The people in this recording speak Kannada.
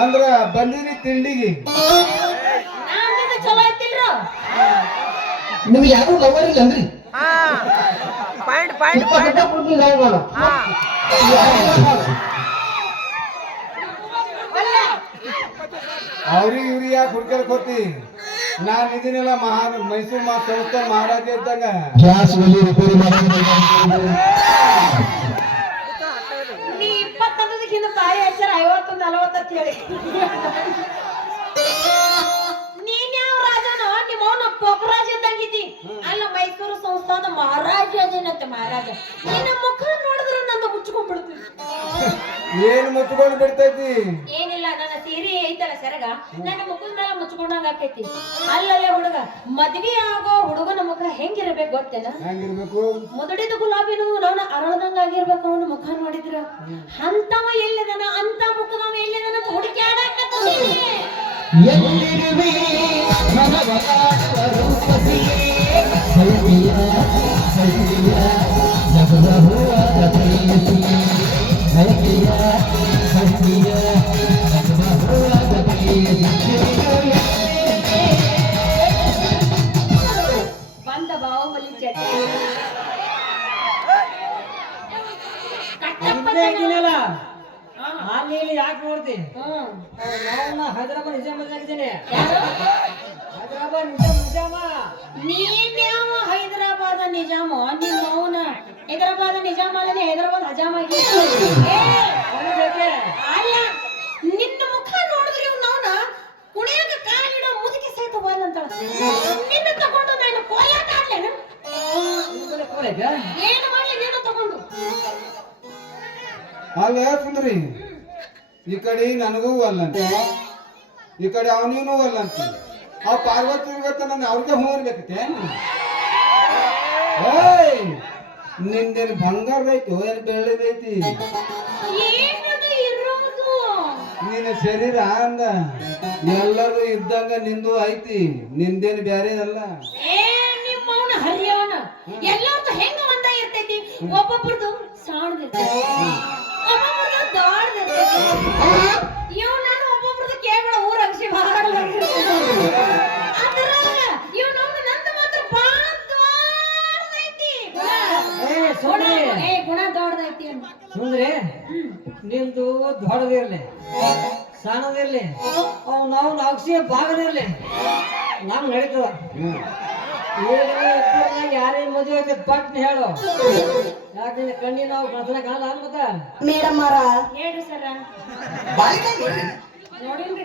ಅಂದ್ರ ಬಂದಿರಿ ತಿಂಡಿಗೆ ಚಲೋ ಐತಿಲ್ರ ನಿಮ್ಗೆ ಯಾರು ಲವರ್ ಇಲ್ಲನ್ರಿ ಅವ್ರಿಗೆ ಇವ್ರಿಗೆ ಯಾಕೆ ಹುಡ್ಕರ್ ಕೊತ್ತಿ ನಾನ್ ಇದನ್ನೆಲ್ಲ ಮೈಸೂರು ಸಂಸ್ಥಾನ ಮಹಾರಾಜ ಇದ್ದಾಗ ಗ್ಯಾಸ್ ರಿಪೇರಿ ನೀ 21 ಬಾಯಿ ಹಚ್ಚಾರ 50-40 ಅಂತ ಹೇಳಿ ನೀನ್ ಯಾವ ರಾಜನೋ ನಿಮ್ಮ ಅವನ ಪೊಕ್ಕರಾಜ ಇದ್ದಂಗಿದ್ದಿ ಅಲ್ಲ ಮೈಸೂರು ಸಂಸ್ಥಾನ ಮಹಾರಾಜ ಅದೇನಂತೆ ಮಹಾರಾಜ ನಿನ್ನ ಮುಖ ನೋಡಿದ್ರೆ ನನ್ನ ಮುಚ್ಕೊಂಡ್ ಬಿಡ್ತೀನಿ ಏನ್ ಮುಚ್ಕೊಂಡು ಬಿಡ್ತೈತಿ ಏನಿಲ್ಲ ನನ್ನ ಸೀರೆ ಐತಲ್ಲ ಸೆರಗ ನನ್ನ ಮುಖದ ಮೇಲೆ ಮುಚ್ಕೊಂಡಂಗ ಆಕೈತಿ ಅಲ್ಲಲ್ಲೇ ಹುಡುಗ ಮದ್ವಿ ಆಗೋ ಹುಡುಗನ ಮುಖ ಹೆಂಗಿರ್ಬೇಕು ಗೊತ್ತೇನ ಹೆಂಗಿರ್ಬೇಕು ಮುದುಡಿದ ಗುಲಾಬಿನೂ ನಾವು ಅರಳದಂಗ ಆಗಿರ್ಬೇಕು ಅವನ ಮುಖ ನೋಡಿದ್ರ ಅಂತವ ಎಲ್ಲಿದನ ಅಂತ ಮುಖದವ ಎಲ್ಲಿದನ ಹುಡುಕ್ಯಾಡಕತ್ತೀನಿ ಬಂದ ಬಾಹುಬಲಿ ಚಟ್ಟ ಅಲ್ಲಿ ಯಾಕೆ ನೋಡ್ತಿ ಹೈದರಾಬಾದ್ ನಿಜಾಮಿದ್ದೀನಿ ಹೈದರಾಬಾದ್ ನಿಜಾಮ ನೀನ್ ಯಾವ ಹೈದರಾಬಾದ ನಿಜಾಮ ನಿಮ್ಮ ಮೌನ ಹೈದರಾಬಾದ ನಿಜಾಮ ಅಲ್ಲದೆ ಹೈದರಾಬಾದ್ ಹಜಾಮ ಅಲ್ಲ ನಿನ್ನ ಮುಖ ನೋಡಿದ್ರೆ ಅವನ ಕುಣಿಯಾಗ ಕಾಲಿಡೋ ಮುದುಕಿ ಸಹಿತ ಬಲ್ಲಂತ ನಿನ್ನ ತಗೊಂಡು ನಾನು ಕೋಲಾಟ ಆಡ್ಲೇನ ಏನು ಮಾಡ್ಲಿ ನೀನು ತಗೊಂಡು ಅಲ್ಲ ಸುಂದ್ರಿ ಈ ಕಡೆ ನನಗೂ ಅಲ್ಲಂತ ಈ ಕಡೆ ಅವನಿಗೂ ಅಲ್ಲಂತ ಅವ್ ಪಾರ್ವತಿ ಇರ್ಬೇಕ ನಾನು ಅವ್ರಿಗೆ ಹೂ ಇರ್ಬೇಕತ್ತೆ ನಿಂದೇನು ಬಂಗಾರದೈತಿ ಏನು ಬೆಳ್ಳಿದೈತಿ ಏನದು ಇರೋದು ನಿನ್ನ ಶರೀರ ಅಂದ ಎಲ್ಲರೂ ಇದ್ದಂಗ ನಿಂದು ಐತಿ ನಿಂದೇನು ಬ್ಯಾರೆ ಅಲ್ಲ ನಿಮ್ಮ ಅವನ ಹರಿಯವನ ಎಲ್ಲರದು ಹೆಂಗ ಒಂದ ಇರ್ತೈತಿ ಒಬ್ಬೊಬ್ರದು ಸಾಣದಿರ್ತೈತಿ ಒಬ್ಬೊಬ್ರದು ದಾಡ್ದಿರ್ತೈತಿ ಇವ್ ನಾನು ಒಬ್ಬೊಬ್ರದು ಕೇಳಬೇಡ ಊರ ಅಕ್ಷಿ ಬಹಳ ಅದ್ರಾಗ ಇವ್ ನಾವು ನಂದು ಮಾತ್ರ ಬಾಳ ದೊಡ್ಡದೈತಿ ಗುಣ ದೊಡ್ಡದೈತಿ ಅಂತ ಸುಂದ್ರಿ ನಿಂದು ದೊಡ್ಡದಿರ್ಲಿ ಸಣ್ಣದಿರ್ಲಿ ಅವ್ ನಾವು ಅಕ್ಷಿ ಬಾಗದಿರ್ಲಿ ನಮ್ಗೆ ನಡೀತದ ಯಾರೇ ಮದುವೆ ಐತೆ ಪಟ್ನ ಹೇಳು ಯಾಕಂದ್ರೆ ಕಣ್ಣಿ ನಾವು ಕಳ್ಸನ ಕಾಣಲ್ಲ ಮತ್ತ ಮೇಡಮ್ ಹೇಳಿ ಸರ ನೋಡಿಲ್ರಿ